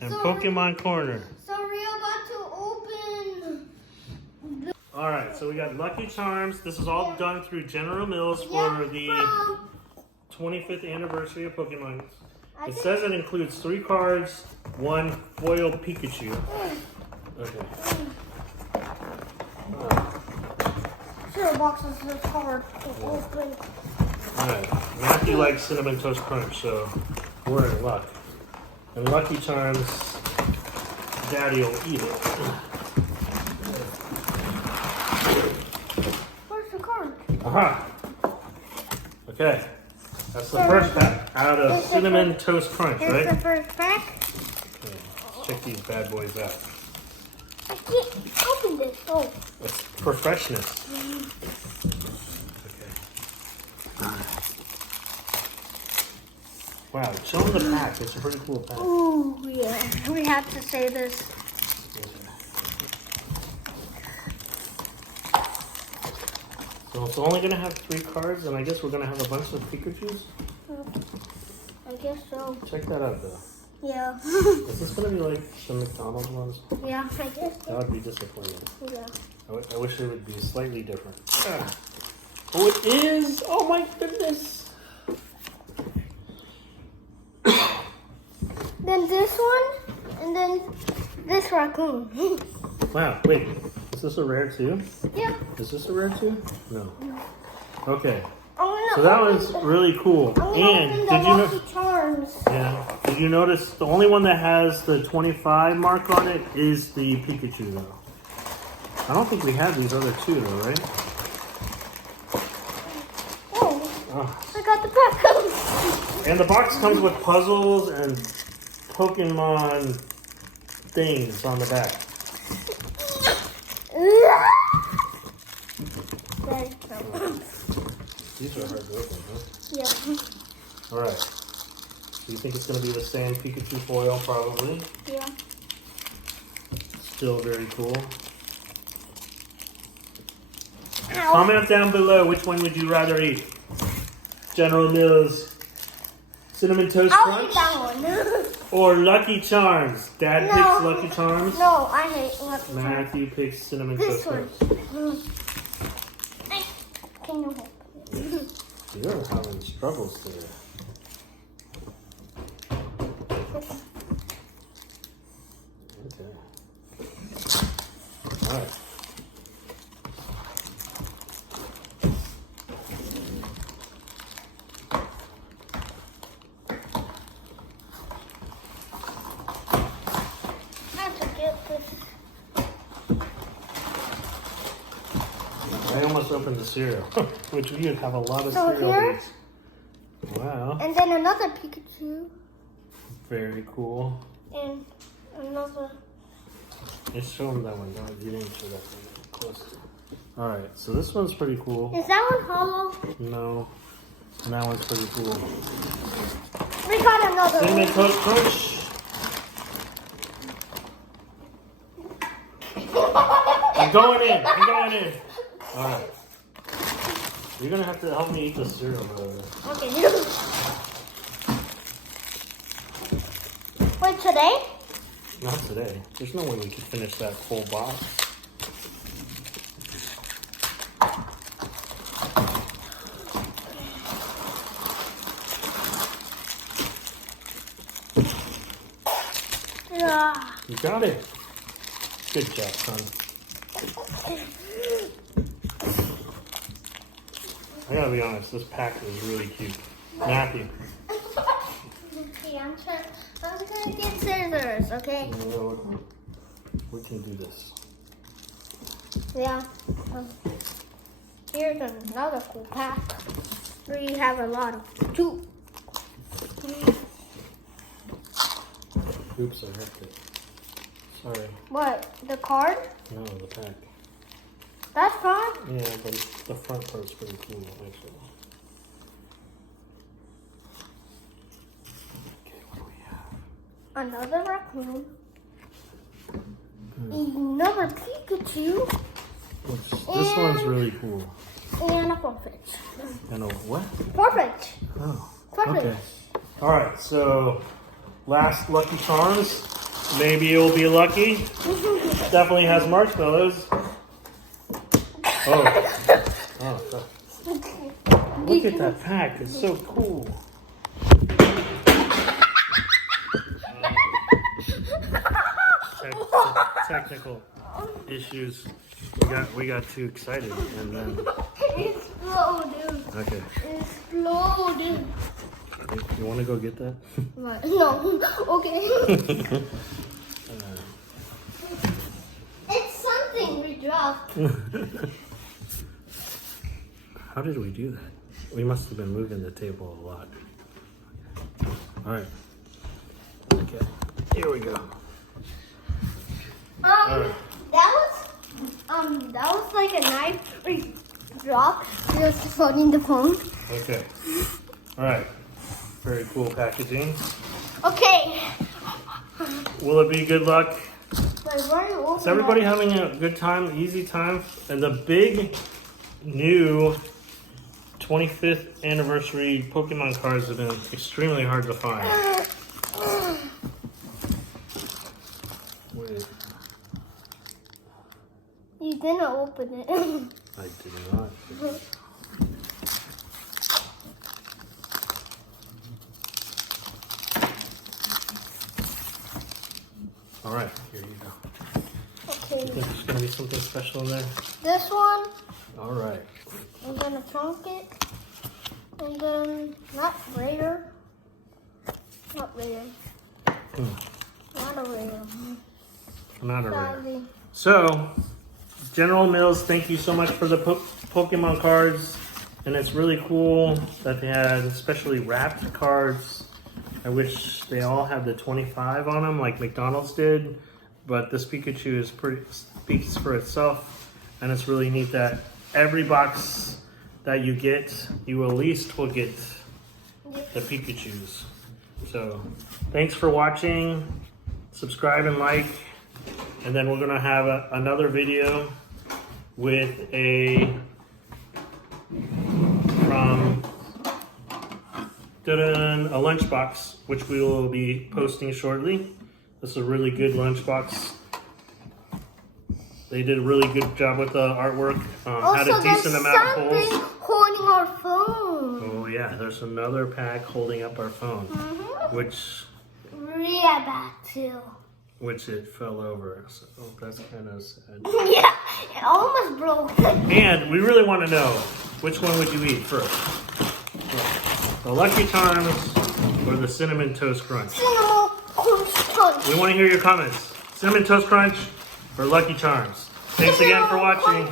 and Pokemon Corner. So we're about to open. Alright, so we got Lucky Charms. This is all done through General Mills for the 25th anniversary of Pokemon. It says it includes 3 cards, 1 foil Pikachu. Okay. Sure, boxes of cards to open. Alright, Matthew likes Cinnamon Toast Crunch, so we're in luck. And Lucky Charms, Daddy will eat it. Where's the card? Aha! Okay, that's the first pack out of Cinnamon Toast Crunch, right? Here's the first pack. Okay, let's check these bad boys out. I can't open this. Oh. It's for freshness. Okay. Wow, show them the pack. It's a pretty cool pack. Ooh, yeah. We have to say this. So it's only going to have 3 cards, and I guess we're going to have a bunch of Pikachus? I guess so. Check that out, though. Yeah. Is this going to be like the McDonald's ones? Yeah, I guess That so. would be disappointing. Yeah. I wish it would be slightly different. Oh, it is! Oh my goodness! Then this one, and then this raccoon. Wow, wait. Is this a rare too? Yeah. Is this a rare too? No. Okay. So So that was really cool. And did you know? Charms. Yeah. Did you notice the only one that has the 25 mark on it is the Pikachu though? I don't think we have these other 2 though, right? Oh, Oh. I got the pack. And the box comes with puzzles and Pokemon things on the back. These are hard to open, huh? Yeah. Alright. So you think it's going to be the same Pikachu foil, probably? Yeah. Still very cool. Ow. Comment down below which one would you rather eat? General Mills Cinnamon Toast I'll Crunch eat that one. or Lucky Charms? Dad No. picks Lucky Charms. No, I hate Lucky Charms. Matthew picks Cinnamon This Toast one. Crunch. Can you hold it? You're having struggles today. Okay. Alright. I have to get this. I almost opened the cereal, which we would have a lot of So cereal here? beads. Wow. And then another Pikachu. Very cool. And another. Just show them that one. No, you didn't show that one close. Alright, so this one's pretty cool. Is that one hollow? No. And that one's pretty cool. We got another Cinnamon one. Toast Crunch. I'm going in. I'm going in. Alright. You're gonna have to help me eat the cereal, brother. Okay. Wait, today? Not today. There's no way we could finish that whole box. Yeah. You got it. Good job, son. I gotta be honest, this pack is really cute. Matthew. Okay, I'm gonna get scissors, okay? We can do this. Yeah. Here's another cool pack. We have a lot of 2. Oops, I ripped it. Sorry. What? The card? No, the pack. That's fine. Yeah, but the front part's pretty cool, actually. Okay, what do we have? Another raccoon. Another Pikachu. This one's really cool. And a Farfetch. And a what? Farfetch. Oh, Farfetch. okay. All right, so last Lucky Charms. Maybe you'll be lucky. Definitely has marshmallows. Oh. Look at that pack. It's so cool. Technical issues. We got too excited and then Exploded. okay. Exploded. You want to go get that? Right. No. Okay. It's something we dropped. How did we do that? We must have been moving the table a lot. All right. Okay. Here we go. Right. That was like a knife we dropped just holding the phone. Okay. All right. Very cool packaging. Okay. Will it be good luck? Wait, why are you opening Is everybody that? having a good time, easy time? And the big new 25th anniversary Pokemon cards have been extremely hard to find. Wait, You didn't open it. I did not. All right, here you go. Okay. You think there's gonna be something special in there? This one, All right. I'm gonna chunk it. And then, not rare. Not rare. Not a rare. Not a rare. Sadly. So, General Mills, thank you so much for the Pokemon cards. And it's really cool that they had especially wrapped cards. I wish they all had the 25 on them like McDonald's did. But this Pikachu speaks for itself. And it's really neat that every box that you get, you at least will get the Pikachus. So, thanks for watching. Subscribe and like. And then we're going to have another video with a lunchbox, which we will be posting shortly. This is a really good lunchbox. They did a really good job with the artwork. Had a decent amount of holes. Something holding our phone. Oh yeah, there's another pack holding up our phone, which Really bad too. it fell over. So that's kind of sad. Yeah, it almost broke. And we really want to know, which one would you eat first? The Lucky Charms or the Cinnamon Toast Crunch? Cinnamon Crunch. We want to hear your comments. Cinnamon Toast Crunch or Lucky Charms? Thanks again for watching.